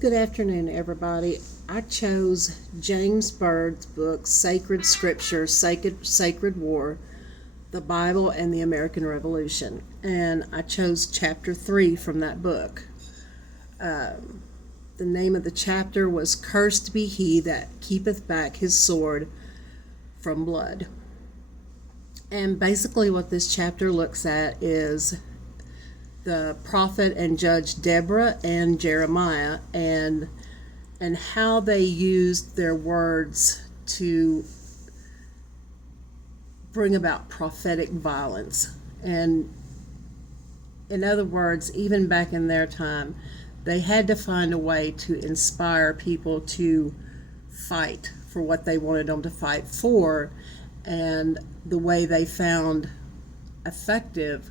Good afternoon, everybody. I chose James Byrd's book, Sacred Scripture, Sacred War, the Bible, and the American Revolution. And I chose chapter 3 from that book. The name of the chapter was Cursed Be He That Keepeth Back His Sword from Blood. And basically, what this chapter looks at is the prophet and judge Deborah and Jeremiah and how they used their words to bring about prophetic violence. And in other words, even back in their time, they had to find a way to inspire people to fight for what they wanted them to fight for. And the way they found effective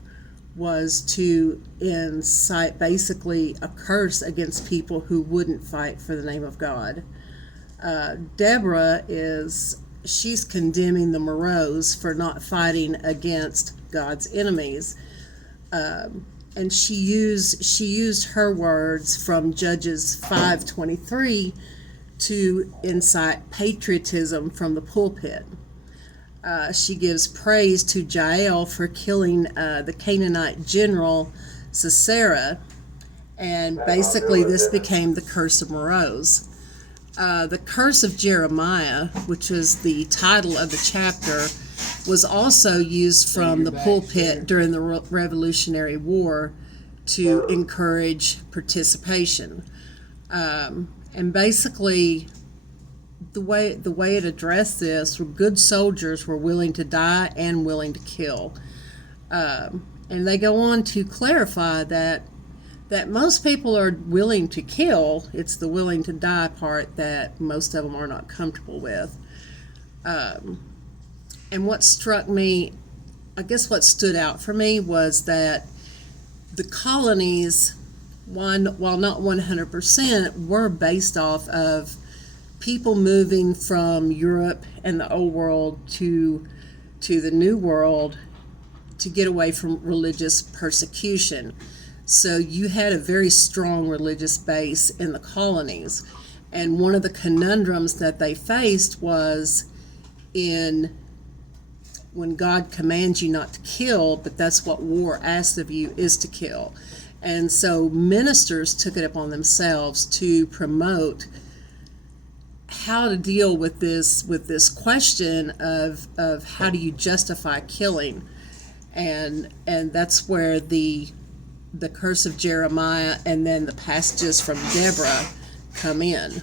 was to incite basically a curse against people who wouldn't fight for the name of God. Deborah she's condemning the Moreaus for not fighting against God's enemies. And she used her words from Judges 5:23 to incite patriotism from the pulpit. She gives praise to Jael for killing the Canaanite general Sisera, and basically this became the curse of Moreaus. The curse of Jeremiah, which is the title of the chapter, was also used from the pulpit during the Revolutionary War to encourage participation. And basically, the way it addressed this, good soldiers were willing to die and willing to kill. And they go on to clarify that most people are willing to kill. It's the willing to die part that most of them are not comfortable with. And what struck me, I guess what stood out for me, was that the colonies, while not 100%, were based off of people moving from Europe and the old world to the new world to get away from religious persecution. So you had a very strong religious base in the colonies. And one of the conundrums that they faced was when God commands you not to kill, but that's what war asks of you, is to kill. And so ministers took it upon themselves to promote how to deal with this question of how do you justify killing, and that's where the curse of Jeremiah and then the passages from Deborah come in.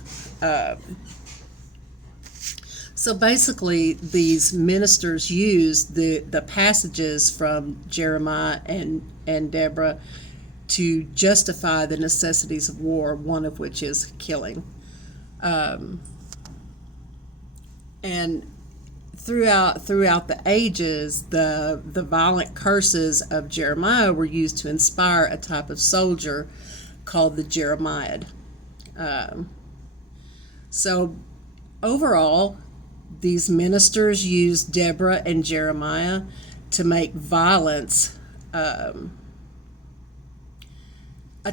So basically, these ministers used the passages from Jeremiah and Deborah to justify the necessities of war, one of which is killing. And throughout the ages, the violent curses of Jeremiah were used to inspire a type of soldier called the Jeremiad. So overall, these ministers used Deborah and Jeremiah to make violence a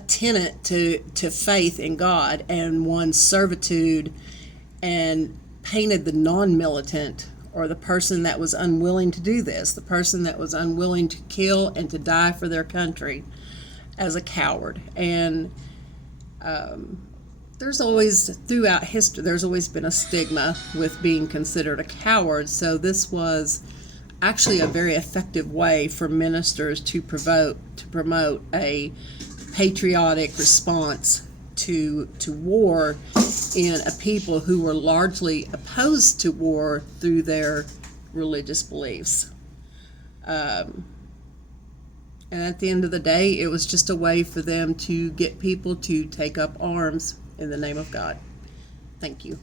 tenet to faith in God and one's servitude, and painted the non-militant, or the person that was unwilling to do this, the person that was unwilling to kill and to die for their country, as a coward. And throughout history, there's always been a stigma with being considered a coward. So this was actually a very effective way for ministers to promote a patriotic response to war in a people who were largely opposed to war through their religious beliefs. And at the end of the day, it was just a way for them to get people to take up arms in the name of God. Thank you.